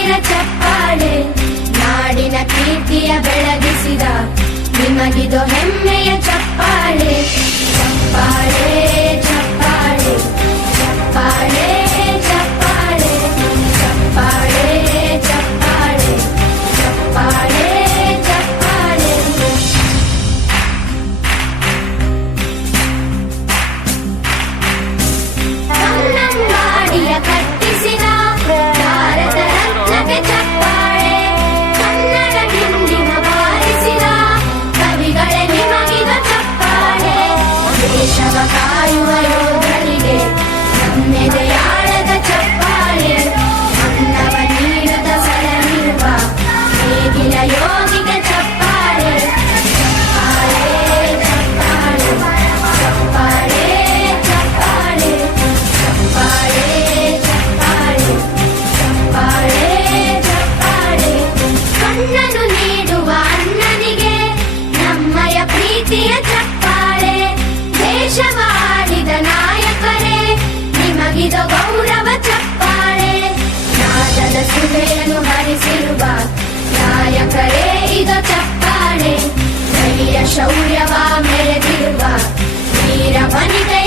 ಸಾವಿರ ಚಪ್ಪಾಳೆ, ನಾಡಿನ ಕೀರ್ತಿಯ ಬೆಳಗಿಸಿದ ನಿಮಗಿದು ಹೆಮ್ಮೆಯ ಚಪ್ಪಾಳೆ. ಚಪ್ಪಾಳೆ ಚಪ್ಪಾಳೆ ಚಪ್ಪಾಳೆ ಚಪ್ಪಾಳೆ ಚಪ್ಪಾಳೆ ಚಪ್ಪಾಳೆ ಚಪ್ಪಾಳೆ ಚಪ್ಪಾಳೆ. ಕನ್ನಂಬಾಡಿಯ ಕಟ್ಟಿಸಿದ ಭಾರತ ರತ್ನಕ್ಕೆ ಚಪ್ಪಾಳೆ, ಕನ್ನಡ ಹಿಂದಿನ ಬಾರಿಸಿದ ಕವಿಗಳೇ ನಿಮಗಿದ ಚಪ್ಪಾಳೆ. ದೇಶವ ಕಾಯುವ ಯೋಧರಿಗೆ ನಮ್ಮೆದೆಯಾಳದ ಚಪ್ಪಾಳೆ, ಅನ್ನವ ನೀಡದ ಸಲಹಿರುವ ನೇಗಿಲ ಯೋಗಿಗೆ ಚಪ್ಪಾಳೆ. ಚಪ್ಪಾಳೆ ಚಪ್ಪಾಳೆ ಚಪ್ಪಾಳೆ ಚಪ್ಪಾಳೆ ಚಪ್ಪಾಳೆ ಚಪ್ಪಾಳೆ ಚಪ್ಪಾಳೆ ಚಪ್ಪಾಳೆ. ಕಣ್ಣನ್ನು ನೀಡುವ ಅಣ್ಣನಿಗೆ ನಮ್ಮಯ ಪ್ರೀತಿಯ ಚಪ್ಪಾಳೆ. ದೇಶವಾಡಿದ ನಾಯಕರೇ ನಿಮಗಿದ ಗೌರವ ಚಪ್ಪಾಳೆ. ನಾದದ ಸುಧೆಯನ್ನು ಹರಿಸಿರುವ ನಾಯಕರೇ ಇದು ಚಪ್ಪಾಳೆ. ಧೈರ್ಯ ಶೌರ್ಯವ ಮೆರೆದಿರುವ ವೀರ ವನಿತೆ